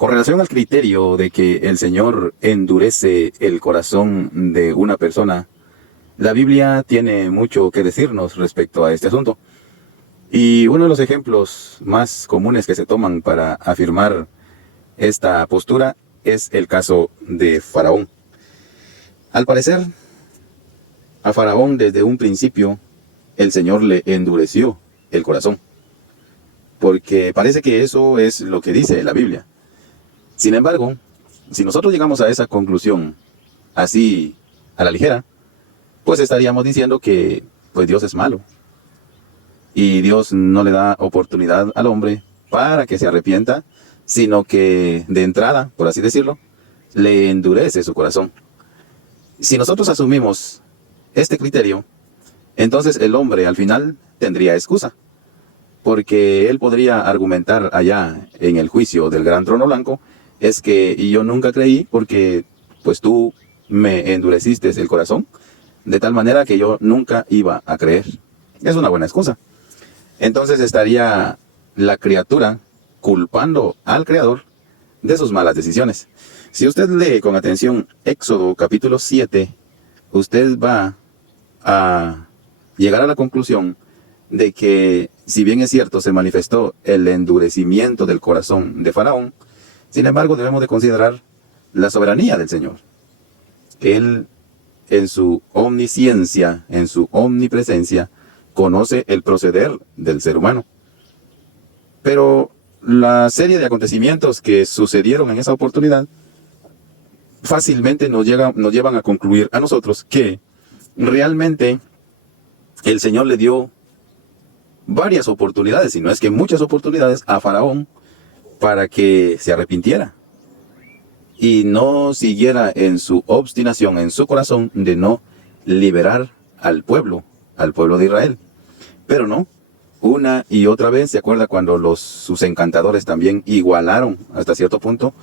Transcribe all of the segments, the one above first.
Con relación al criterio de que el Señor endurece el corazón de una persona, la Biblia tiene mucho que decirnos respecto a este asunto. Y uno de los ejemplos más comunes que se toman para afirmar esta postura es el caso de Faraón. Al parecer, a Faraón desde un principio el Señor le endureció el corazón, porque parece que eso es lo que dice la Biblia. Sin embargo, si nosotros llegamos a esa conclusión así a la ligera, pues estaríamos diciendo que pues Dios es malo y Dios no le da oportunidad al hombre para que se arrepienta, sino que de entrada, por así decirlo, le endurece su corazón. Si nosotros asumimos este criterio, entonces el hombre al final tendría excusa, porque él podría argumentar allá en el juicio del gran trono blanco, es que y yo nunca creí porque pues tú me endureciste el corazón, de tal manera que yo nunca iba a creer. Es una buena excusa. Entonces estaría la criatura culpando al Creador de sus malas decisiones. Si usted lee con atención Éxodo capítulo 7, usted va a llegar a la conclusión de que, si bien es cierto, se manifestó el endurecimiento del corazón de Faraón, sin embargo debemos de considerar la soberanía del Señor. Él, en su omnisciencia, en su omnipresencia, conoce el proceder del ser humano. Pero la serie de acontecimientos que sucedieron en esa oportunidad fácilmente nos llevan a concluir a nosotros que realmente el Señor le dio varias oportunidades, si no es que muchas oportunidades, a Faraón para que se arrepintiera y no siguiera en su obstinación, en su corazón, de no liberar al pueblo de Israel. Pero no, una y otra vez, ¿se acuerda cuando sus encantadores también igualaron hasta cierto punto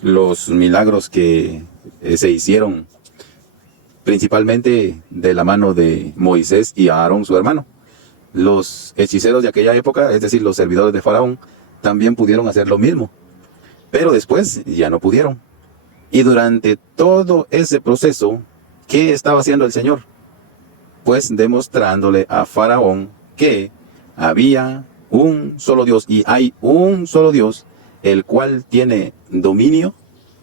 los milagros que se hicieron principalmente de la mano de Moisés y Aarón, su hermano? Los hechiceros de aquella época, es decir, los servidores de Faraón, también pudieron hacer lo mismo, pero después ya no pudieron. Y durante todo ese proceso, ¿qué estaba haciendo el Señor? Pues demostrándole a Faraón que había un solo Dios y hay un solo Dios, el cual tiene dominio,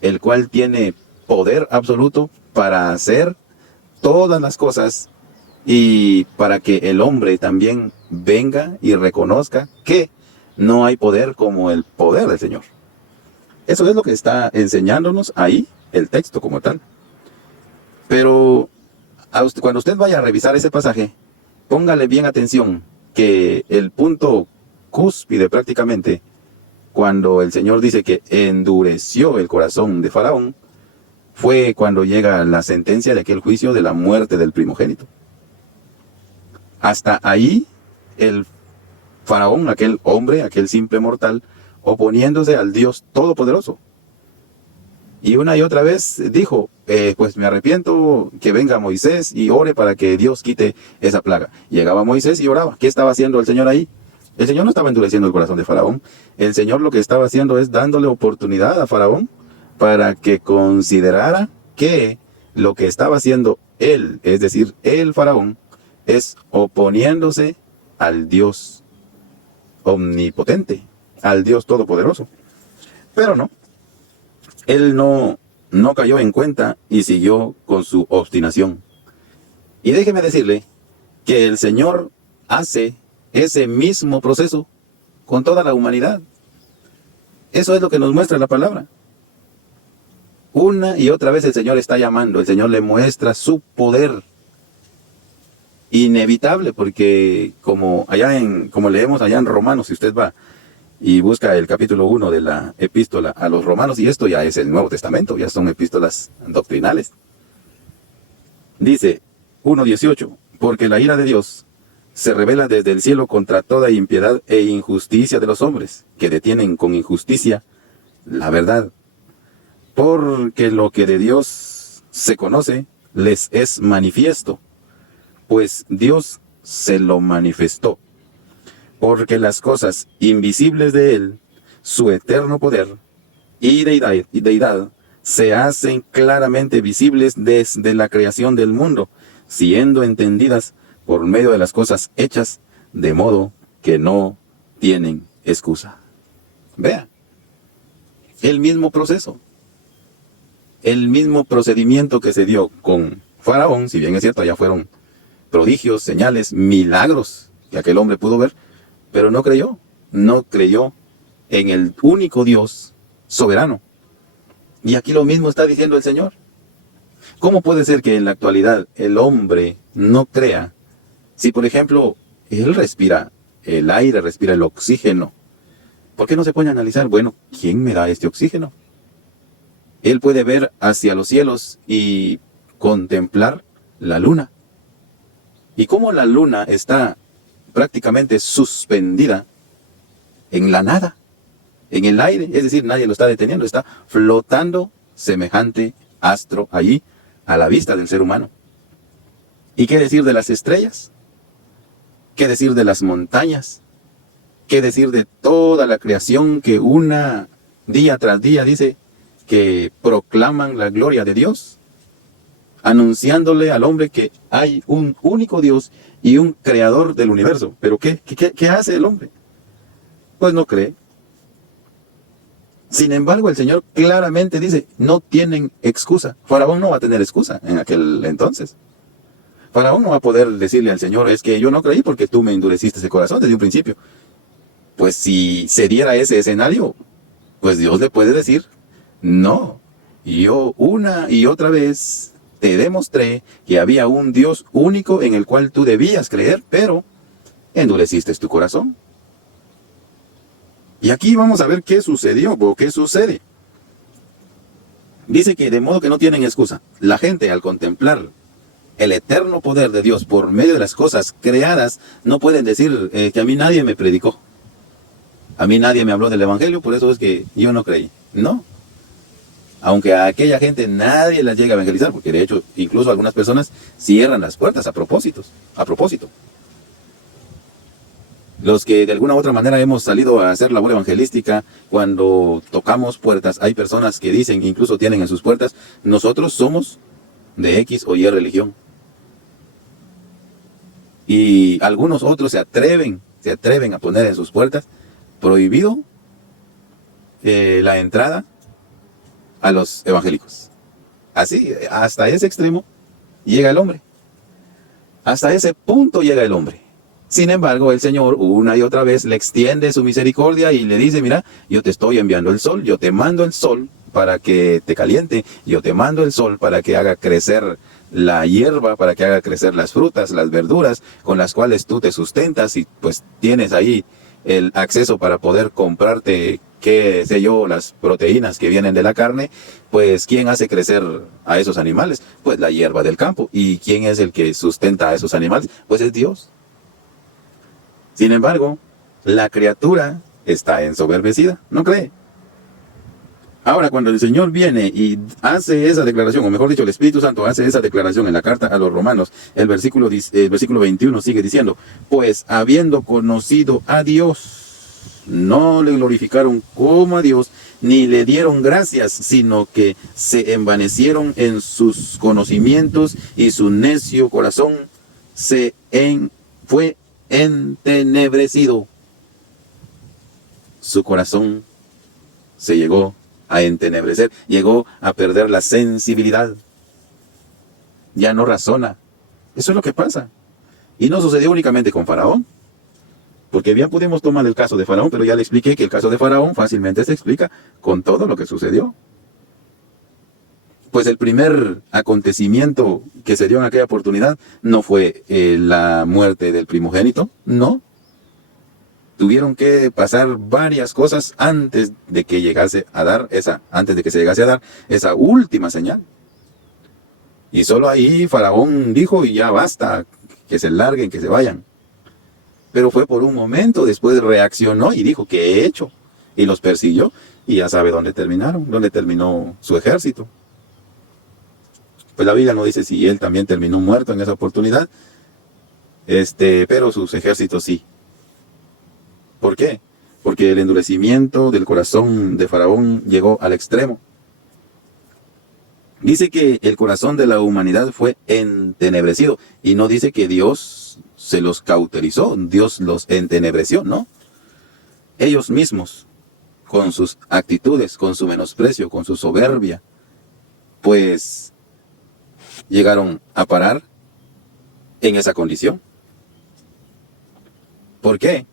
el cual tiene poder absoluto para hacer todas las cosas y para que el hombre también venga y reconozca que no hay poder como el poder del Señor. Eso es lo que está enseñándonos ahí el texto como tal. Pero cuando usted vaya a revisar ese pasaje, póngale bien atención que el punto cúspide prácticamente, cuando el Señor dice que endureció el corazón de Faraón, fue cuando llega la sentencia de aquel juicio de la muerte del primogénito. Hasta ahí el Faraón, aquel hombre, aquel simple mortal, oponiéndose al Dios Todopoderoso. Y una y otra vez dijo, pues me arrepiento, que venga Moisés y ore para que Dios quite esa plaga. Llegaba Moisés y oraba. ¿Qué estaba haciendo el Señor ahí? El Señor no estaba endureciendo el corazón de Faraón. El Señor lo que estaba haciendo es dándole oportunidad a Faraón para que considerara que lo que estaba haciendo él, es decir, el Faraón, es oponiéndose al Dios omnipotente, al Dios todopoderoso. Pero no, él no cayó en cuenta y siguió con su obstinación. Y déjeme decirle que el Señor hace ese mismo proceso con toda la humanidad. Eso es lo que nos muestra la palabra. Una y otra vez el Señor está llamando, el Señor le muestra su poder inevitable, porque como leemos allá en Romanos, si usted va y busca el capítulo 1 de la epístola a los Romanos, y esto ya es el Nuevo Testamento, ya son epístolas doctrinales. Dice 1:18, porque la ira de Dios se revela desde el cielo contra toda impiedad e injusticia de los hombres, que detienen con injusticia la verdad. Porque lo que de Dios se conoce les es manifiesto, pues Dios se lo manifestó. Porque las cosas invisibles de Él, su eterno poder, y deidad se hacen claramente visibles desde la creación del mundo, siendo entendidas por medio de las cosas hechas, de modo que no tienen excusa. Vea, el mismo proceso, el mismo procedimiento que se dio con Faraón, si bien es cierto, allá fueron prodigios, señales, milagros que aquel hombre pudo ver, pero no creyó en el único Dios soberano. Y aquí lo mismo está diciendo el Señor. ¿Cómo puede ser que en la actualidad el hombre no crea? Si, por ejemplo, él respira el aire, respira el oxígeno, ¿por qué no se pone a analizar? Bueno, ¿quién me da este oxígeno? Él puede ver hacia los cielos y contemplar la luna. Y cómo la luna está prácticamente suspendida en la nada, en el aire, es decir, nadie lo está deteniendo, está flotando semejante astro allí a la vista del ser humano. ¿Y qué decir de las estrellas? ¿Qué decir de las montañas? ¿Qué decir de toda la creación que día tras día dice que proclaman la gloria de Dios, anunciándole al hombre que hay un único Dios y un creador del universo? ¿Pero qué hace el hombre? Pues no cree. Sin embargo, el Señor claramente dice, no tienen excusa. Faraón no va a tener excusa en aquel entonces. Faraón no va a poder decirle al Señor, es que yo no creí porque tú me endureciste ese corazón desde un principio. Pues si se diera ese escenario, pues Dios le puede decir, no, yo una y otra vez te demostré que había un Dios único en el cual tú debías creer, pero endureciste tu corazón. Y aquí vamos a ver qué sucedió o qué sucede. Dice que de modo que no tienen excusa. La gente al contemplar el eterno poder de Dios por medio de las cosas creadas, no pueden decir que a mí nadie me predicó. A mí nadie me habló del Evangelio, por eso es que yo no creí. No. Aunque a aquella gente nadie las llega a evangelizar, porque de hecho incluso algunas personas cierran las puertas a propósito. Los que de alguna u otra manera hemos salido a hacer labor evangelística, cuando tocamos puertas, hay personas que dicen, incluso tienen en sus puertas, nosotros somos de X o Y religión. Y algunos otros se atreven a poner en sus puertas, prohibido la entrada a los evangélicos. Así, hasta ese extremo llega el hombre. Hasta ese punto llega el hombre. Sin embargo, el Señor una y otra vez le extiende su misericordia y le dice, mira, yo te estoy enviando el sol, yo te mando el sol para que te caliente, yo te mando el sol para que haga crecer la hierba, para que haga crecer las frutas, las verduras con las cuales tú te sustentas y pues tienes ahí el acceso para poder comprarte, qué sé yo, las proteínas que vienen de la carne. Pues ¿quién hace crecer a esos animales? Pues la hierba del campo. ¿Y quién es el que sustenta a esos animales? Pues es Dios. Sin embargo, la criatura está ensoberbecida, no cree. Ahora, cuando el Señor viene y hace esa declaración, o mejor dicho, el Espíritu Santo hace esa declaración en la carta a los Romanos, el versículo 21 sigue diciendo, pues habiendo conocido a Dios, no le glorificaron como a Dios, ni le dieron gracias, sino que se envanecieron en sus conocimientos y su necio corazón fue entenebrecido. Su corazón se llegó a entenebrecer, llegó a perder la sensibilidad. Ya no razona. Eso es lo que pasa. Y no sucedió únicamente con Faraón, porque bien pudimos tomar el caso de Faraón, pero ya le expliqué que el caso de Faraón fácilmente se explica con todo lo que sucedió. Pues el primer acontecimiento que se dio en aquella oportunidad no fue la muerte del primogénito, no. Tuvieron que pasar varias cosas antes de que se llegase a dar esa última señal. Y solo ahí Faraón dijo, y ya basta, que se larguen, que se vayan. Pero fue por un momento, después reaccionó y dijo, ¿qué he hecho? Y los persiguió, y ya sabe dónde terminó su ejército. Pues la Biblia no dice si él también terminó muerto en esa oportunidad, pero sus ejércitos sí. ¿Por qué? porque el endurecimiento del corazón de Faraón llegó al extremo. Dice que el corazón de la humanidad fue entenebrecido, y no dice que Dios se los cauterizó, Dios los entenebreció, ¿no? Ellos mismos, con sus actitudes, con su menosprecio, con su soberbia, pues llegaron a parar en esa condición. ¿Por qué?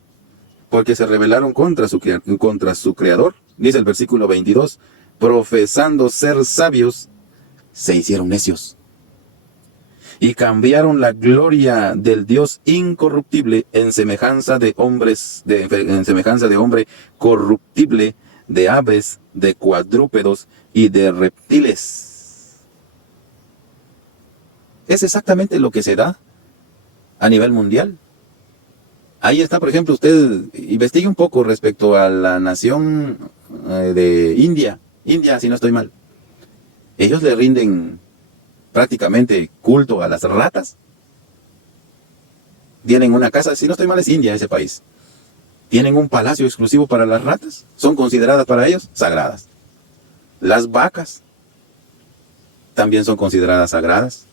Porque se rebelaron contra su Creador. Dice el versículo 22, profesando ser sabios, se hicieron necios y cambiaron la gloria del Dios incorruptible en semejanza de hombres, en semejanza de hombre corruptible, de aves, de cuadrúpedos y de reptiles. Es exactamente lo que se da a nivel mundial. Ahí está, por ejemplo, usted investigue un poco respecto a la nación de India, si no estoy mal. Ellos le rinden prácticamente culto a las ratas. Tienen una casa, si no estoy mal es India ese país. Tienen un palacio exclusivo para las ratas. Son consideradas para ellos sagradas. Las vacas también son consideradas sagradas.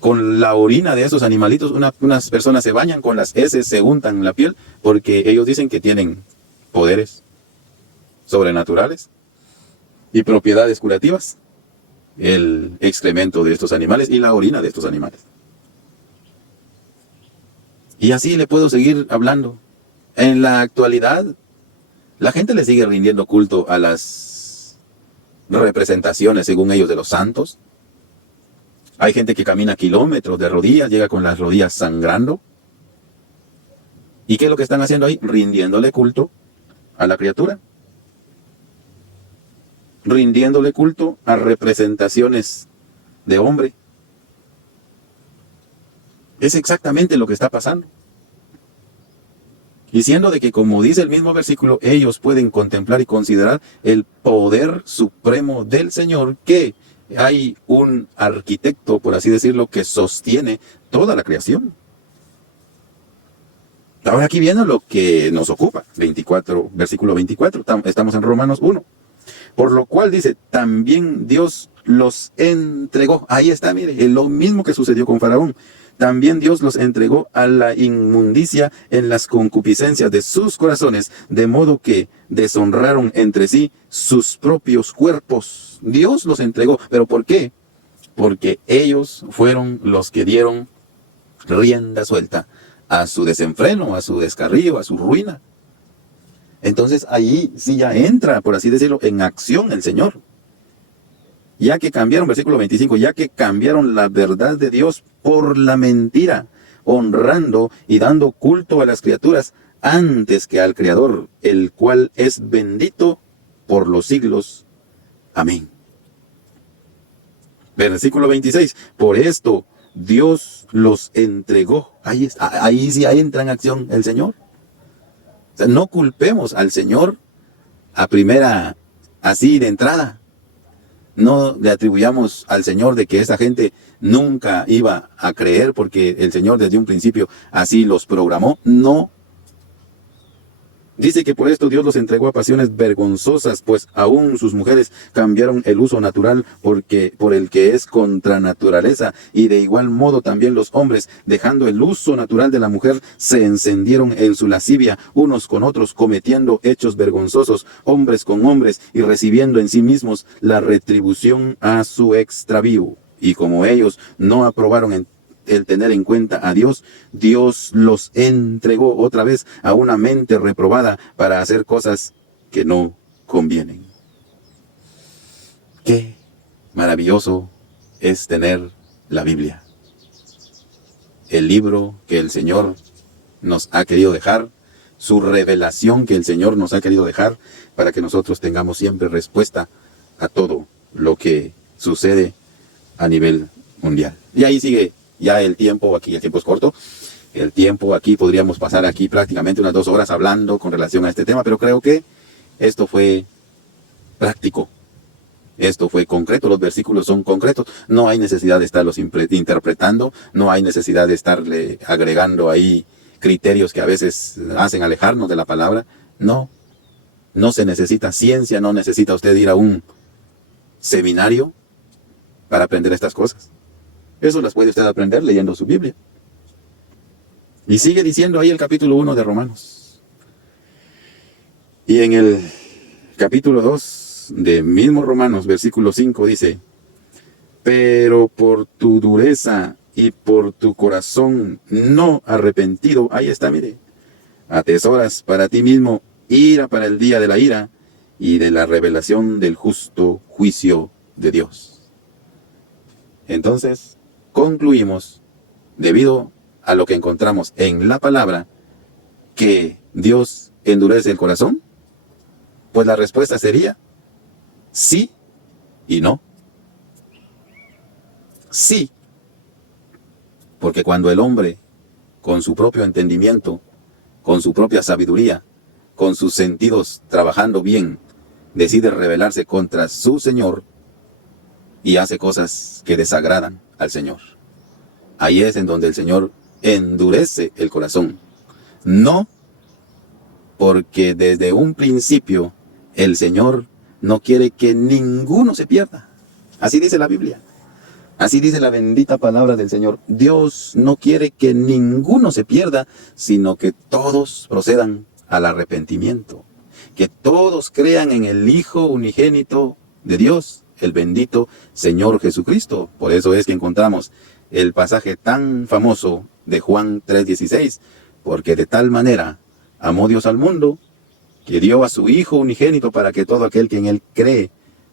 Con la orina de esos animalitos, unas personas se bañan, con las heces se untan la piel, porque ellos dicen que tienen poderes sobrenaturales y propiedades curativas, el excremento de estos animales y la orina de estos animales. Y así le puedo seguir hablando. En la actualidad, la gente le sigue rindiendo culto a las representaciones, según ellos, de los santos. Hay gente que camina kilómetros de rodillas, llega con las rodillas sangrando. ¿Y qué es lo que están haciendo ahí? Rindiéndole culto a la criatura. Rindiéndole culto a representaciones de hombre. Es exactamente lo que está pasando. Y siendo de que, como dice el mismo versículo, ellos pueden contemplar y considerar el poder supremo del Señor, que hay un arquitecto, por así decirlo, que sostiene toda la creación. Ahora aquí viene lo que nos ocupa, versículo 24, estamos en Romanos 1. Por lo cual dice, también Dios los entregó. Ahí está, mire, es lo mismo que sucedió con Faraón. También Dios los entregó a la inmundicia en las concupiscencias de sus corazones, de modo que deshonraron entre sí sus propios cuerpos. Dios los entregó. ¿Pero por qué? Porque ellos fueron los que dieron rienda suelta a su desenfreno, a su descarrío, a su ruina. Entonces ahí sí ya entra, por así decirlo, en acción el Señor. Ya que cambiaron, versículo 25, ya que cambiaron la verdad de Dios por la mentira, honrando y dando culto a las criaturas antes que al Creador, el cual es bendito por los siglos. Amén. Versículo 26, por esto Dios los entregó. Ahí sí entra en acción el Señor. O sea, no culpemos al Señor a primera, así de entrada. No le atribuyamos al Señor de que esa gente nunca iba a creer porque el Señor desde un principio así los programó. No. Dice que por esto Dios los entregó a pasiones vergonzosas, pues aún sus mujeres cambiaron el uso natural por el que es contra naturaleza, y de igual modo también los hombres, dejando el uso natural de la mujer, se encendieron en su lascivia unos con otros, cometiendo hechos vergonzosos, hombres con hombres, y recibiendo en sí mismos la retribución a su extravío. Y como ellos no aprobaron el tener en cuenta a Dios, Dios los entregó otra vez a una mente reprobada para hacer cosas que no convienen. Qué maravilloso es tener la Biblia, el libro que el Señor nos ha querido dejar, su revelación que el Señor nos ha querido dejar, para que nosotros tengamos siempre respuesta a todo lo que sucede a nivel mundial. Y ahí sigue ya el tiempo es corto. El tiempo aquí, podríamos pasar aquí prácticamente unas 2 horas hablando con relación a este tema, pero creo que esto fue práctico. Esto fue concreto, los versículos son concretos. No hay necesidad de estarlos interpretando, no hay necesidad de estarle agregando ahí criterios que a veces hacen alejarnos de la palabra. No, no se necesita ciencia, no necesita usted ir a un seminario para aprender estas cosas. Eso las puede usted aprender leyendo su Biblia. Y sigue diciendo ahí el capítulo 1 de Romanos. Y en el capítulo 2 de mismo Romanos, versículo 5 dice: pero por tu dureza y por tu corazón no arrepentido, ahí está, mire, atesoras para ti mismo ira para el día de la ira y de la revelación del justo juicio de Dios. Entonces, concluimos, debido a lo que encontramos en la palabra, que Dios endurece el corazón. Pues la respuesta sería sí y no. Sí, porque cuando el hombre, con su propio entendimiento, con su propia sabiduría, con sus sentidos trabajando bien, decide rebelarse contra su Señor y hace cosas que desagradan al Señor, ahí es en donde el Señor endurece el corazón. No porque desde un principio el Señor no quiere que ninguno se pierda. Así dice la Biblia. Así dice la bendita palabra del Señor. Dios no quiere que ninguno se pierda, sino que todos procedan al arrepentimiento. Que todos crean en el Hijo unigénito de Dios, el bendito Señor Jesucristo. Por eso es que encontramos el pasaje tan famoso de Juan 3:16. Porque de tal manera amó Dios al mundo, que dio a su Hijo unigénito para que todo aquel que en Él cree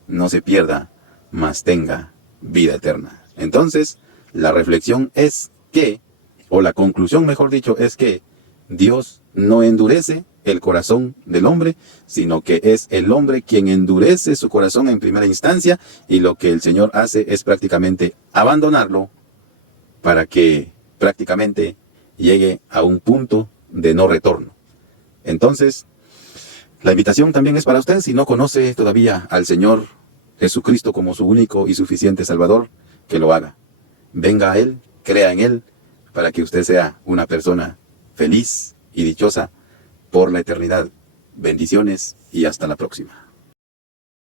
no se pierda, mas tenga vida eterna. Entonces, la reflexión es que, o la conclusión mejor dicho, es que Dios no endurece el corazón del hombre, sino que es el hombre quien endurece su corazón en primera instancia, y lo que el Señor hace es prácticamente abandonarlo para que prácticamente llegue a un punto de no retorno. Entonces, la invitación también es para usted, si no conoce todavía al Señor Jesucristo como su único y suficiente Salvador, que lo haga. Venga a Él, crea en Él, para que usted sea una persona feliz y dichosa por la eternidad. Bendiciones y hasta la próxima.